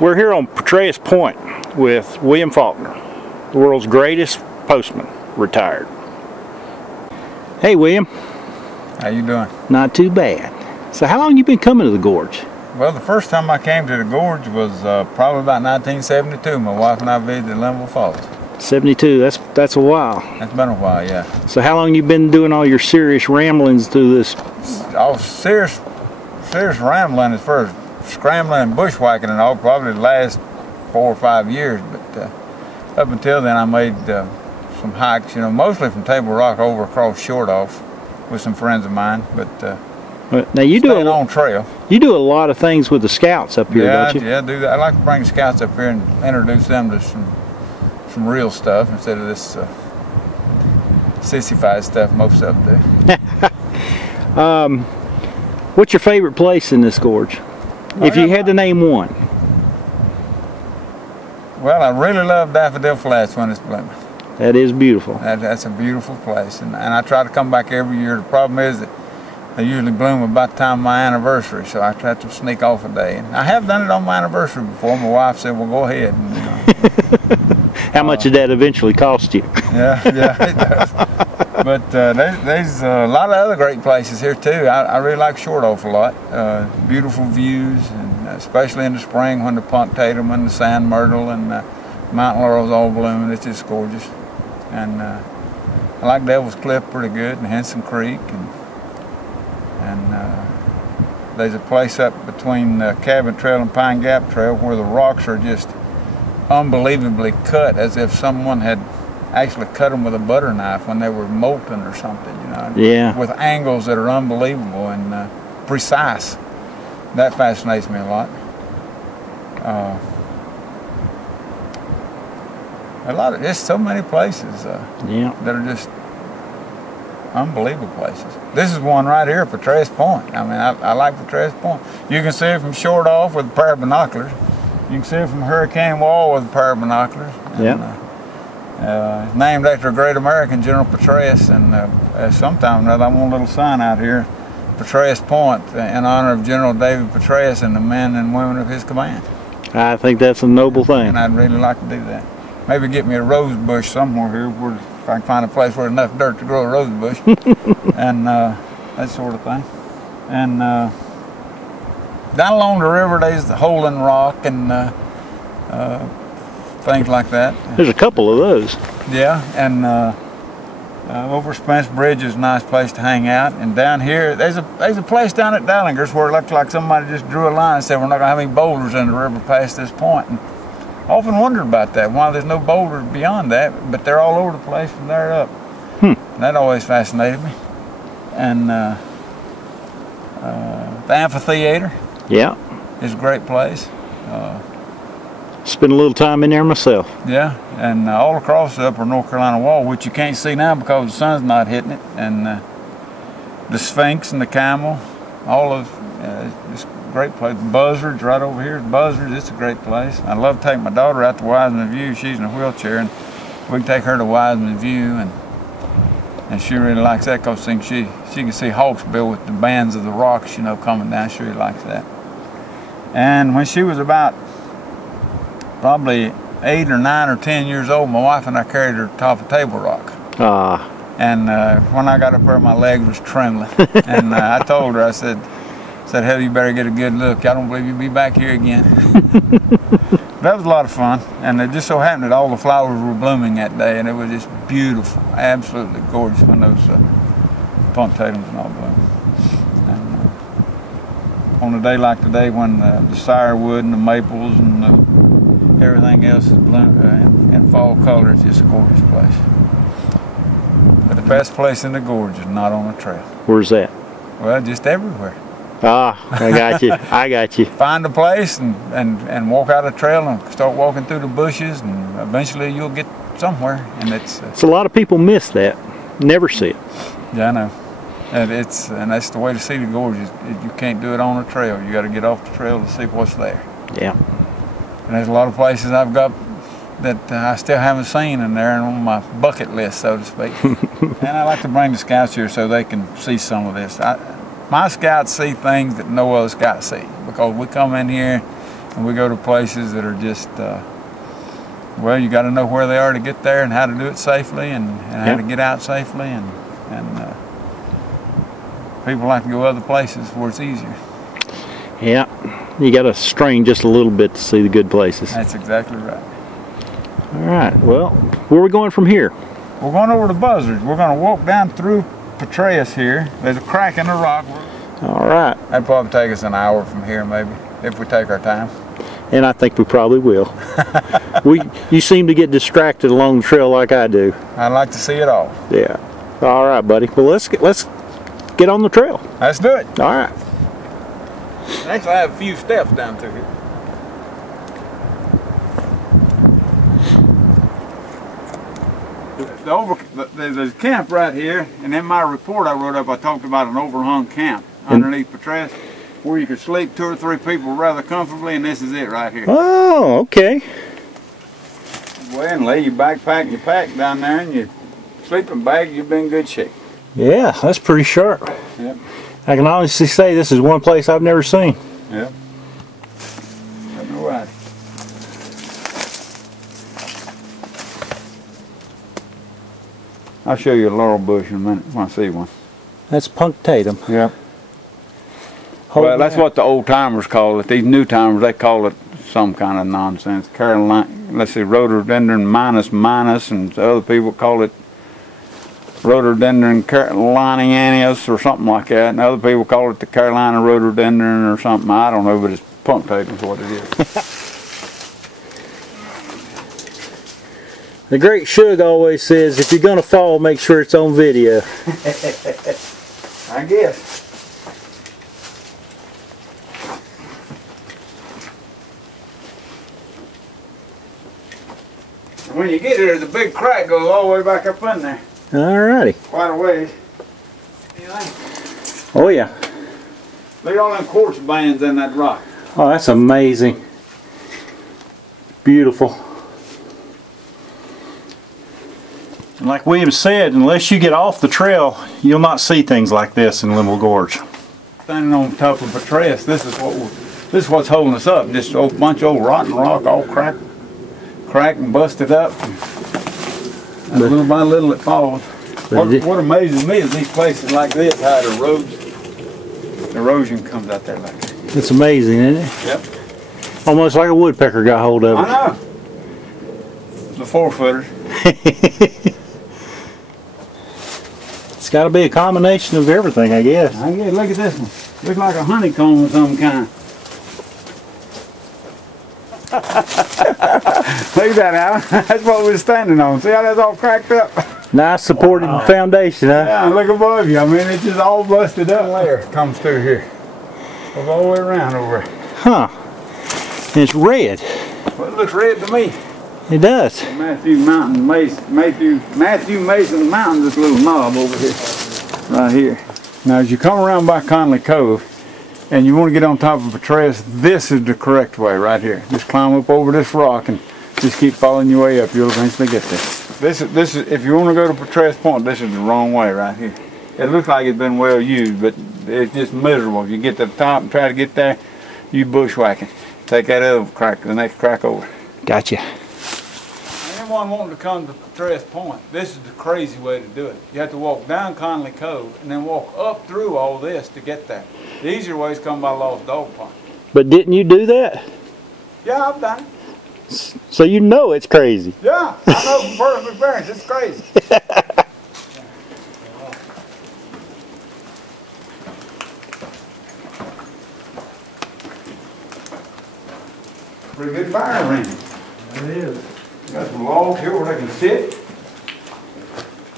We're here on Petraeus Point with William Faulkner, the world's greatest postman, retired. Hey William. How you doing? Not too bad. So how long you been coming to the gorge? Well, the first time I came to the gorge was probably about 1972. My wife and I visited Linville Falls. 72, that's a while. That's been a while, yeah. So how long you been doing all your serious ramblings through this? All serious rambling as far as scrambling and bushwhacking and all, probably the last 4 or 5 years, but up until then I made some hikes, you know, mostly from Table Rock over across Short Off with some friends of mine, but now you do on trail. You do a lot of things with the scouts up here, don't you? Yeah, I do that. I like to bring the scouts up here and introduce them to some real stuff instead of this sissified stuff most of them do. What's your favorite place in this gorge? If you had to name one. Well, I really love Daffodil Flats when it's blooming. That is beautiful. That's a beautiful place, and I try to come back every year. The problem is that they usually bloom about the time of my anniversary, so I try to sneak off a day. And I have done it on my anniversary before. My wife said, well, go ahead. And, how much did that eventually cost you? Yeah, it does. But there's a lot of other great places here too. I really like Short Off a lot. Beautiful views, and especially in the spring when the punk tatum and the sand myrtle and the mountain laurel's all blooming. It's just gorgeous. And I like Devil's Cliff pretty good, and Henson Creek, and there's a place up between Cabin Trail and Pine Gap Trail where the rocks are just unbelievably cut, as if someone had actually cut them with a butter knife when they were molten or something, you know. Yeah. With angles that are unbelievable and precise. That fascinates me a lot. There's so many places that are just unbelievable places. This is one right here, Petraeus Point. I mean, I like Petraeus Point. You can see it from Short Off with a pair of binoculars. You can see it from Hurricane Wall with a pair of binoculars. Yeah. It's named after a great American, General Petraeus, and sometime or another I want a little sign out here, Petraeus Point, in honor of General David Petraeus and the men and women of his command. I think that's a noble thing. And I'd really like to do that. Maybe get me a rose bush somewhere here, where if I can find a place where enough dirt to grow a rose bush, and that sort of thing. And down along the river, there's the Hole in Rock and things like that. There's a couple of those. Yeah, and over Spence Bridge is a nice place to hang out. And down here, there's a place down at Dallinger's where it looks like somebody just drew a line and said we're not gonna have any boulders in the river past this point. And I often wondered about that. Why there's no boulders beyond that, but they're all over the place from there up. That always fascinated me. And the amphitheater. Yeah. Is a great place. Spent a little time in there myself. Yeah, and all across the upper North Carolina wall, which you can't see now because the sun's not hitting it, and the Sphinx and the Camel, all of it's a great place. Buzzards right over here, Buzzards, it's a great place. I love to take my daughter out to Wiseman View. She's in a wheelchair, and we can take her to Wiseman View, and she really likes that because she can see Hawksbill with the bands of the rocks, you know, coming down. She really likes that. And when she was about probably 8 or 9 or 10 years old, my wife and I carried her to the top of Table Rock. And when I got up there, my legs was trembling. And I told her, I said, hell, you better get a good look. I don't believe you'll be back here again. That was a lot of fun. And it just so happened that all the flowers were blooming that day, and it was just beautiful, absolutely gorgeous when those punctatums and all bloom. And on a day like today, when the firewood and the maples and everything else is in fall color, it's just a gorgeous place. But the best place in the gorge is not on a trail. Where's that? Well, just everywhere. I got you. I got you. Find a place and walk out a trail and start walking through the bushes, and eventually you'll get somewhere. And it's a lot of people miss that. Never see it. Yeah, I know. And that's the way to see the gorge. You can't do it on a trail. You got to get off the trail to see what's there. Yeah. And there's a lot of places I've got that I still haven't seen, and they're on my bucket list, so to speak. And I like to bring the scouts here so they can see some of this. My scouts see things that no other scouts see, because we come in here And we go to places that are just, well, you got to know where they are to get there and how to do it safely and how to get out safely. And people like to go other places where it's easier. Yeah, you got to strain just a little bit to see the good places. That's exactly right. All right, well, where are we going from here? We're going over to Buzzards. We're going to walk down through Petraeus here. There's a crack in the rock. All right. That'd probably take us an hour from here, maybe, if we take our time. And I think we probably will. You seem to get distracted along the trail like I do. I'd like to see it all. Yeah. All right, buddy. Well, let's get on the trail. Let's do it. All right. Actually, I have a few steps down through here. There's a camp right here, and in my report I wrote up, I talked about an overhung camp underneath Petraeus where you could sleep 2 or 3 people rather comfortably, and this is it right here. Oh, okay. Well, and lay your backpack and your pack down there and your sleeping bag, you'll be in good shape. Yeah, that's pretty sharp. Yep. I can honestly say this is one place I've never seen. Yep. Got no idea. I'll show you a laurel bush in a minute when I see one. That's punk tatum. Yep. Well, that's what the old timers call it. These new timers, they call it some kind of nonsense. Carolina, let's see, rhododendron minus, and other people call it rhododendron carolinianus or something like that, and other people call it the Carolina rhododendron or something. I don't know, but it's punk tatum is what it is. The great Shug always says, if you're going to fall, make sure it's on video. I guess. When you get here, there's a big crack goes all the way back up in there. Alrighty. Quite a ways. Oh yeah. Look at all them quartz bands in that rock. Oh, that's amazing. Beautiful. And like William said, unless you get off the trail, you'll not see things like this in Linville Gorge. Standing on top of Petraeus, this is what's holding us up. Just a bunch of old rotten rock, all cracked and busted up. And little by little it falls. What amazes me is these places like this, how it erodes. The erosion comes out there like that. It's amazing, isn't it? Yep. Almost like a woodpecker got hold of it. I know. The 4-footers. It's got to be a combination of everything, I guess. I guess. Look at this one. Looks like a honeycomb of some kind. Look at that, Alan. That's what we're standing on. See how that's all cracked up? Nice supported foundation, huh? Yeah, look above you. I mean, it's just all busted up. Layer comes through here. Goes all the way around over here. Huh. And it's red. Well, it looks red to me. It does. Matthew Mason Mountain, this little knob over here. Right here. Now, as you come around by Conley Cove, and you want to get on top of Petraeus, this is the correct way right here. Just climb up over this rock and just keep following your way up. You'll eventually get there. This is if you want to go to Petraeus Point, this is the wrong way right here. It looks like it's been well used, but it's just miserable. If you get to the top and try to get there, you bushwhacking. Take that other crack, the next crack over. Gotcha. Anyone wanting to come to Petraeus Point, this is the crazy way to do it. You have to walk down Conley Cove and then walk up through all this to get there. The easier way is come by Lost Dog Pond. But didn't you do that? Yeah, I've done it. So you know it's crazy. Yeah, I know from personal experience, it's crazy. Pretty good fire ring. It is. Got some logs here where they can sit.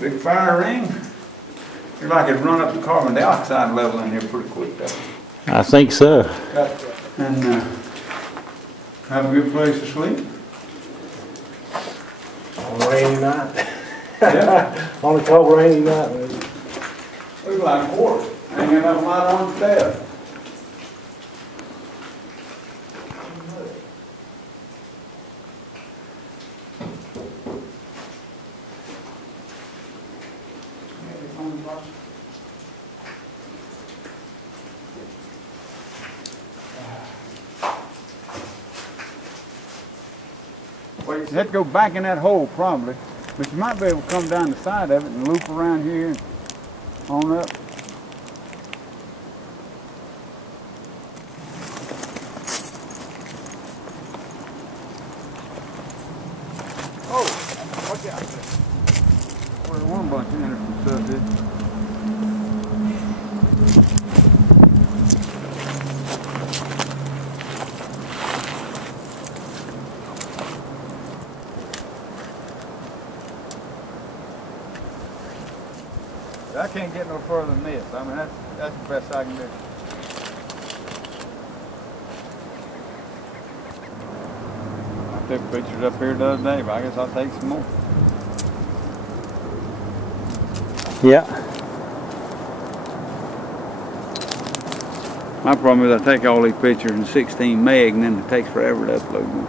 Big fire ring. Looks like it'd run up the carbon dioxide level in here pretty quick though. I think so. And have a good place to sleep. On a rainy night. Yeah. On a cold rainy night. Looks like a horse. Ain't got enough light on the stairs. You have to go back in that hole probably, but you might be able to come down the side of it and loop around here and on up. Oh, watch out there. There's one bunch of interesting stuff here. I can't get no further than this. I mean, that's the best I can do. I took pictures up here the other day, but I guess I'll take some more. Yeah. My problem is I take all these pictures in 16 meg and then it takes forever to upload them.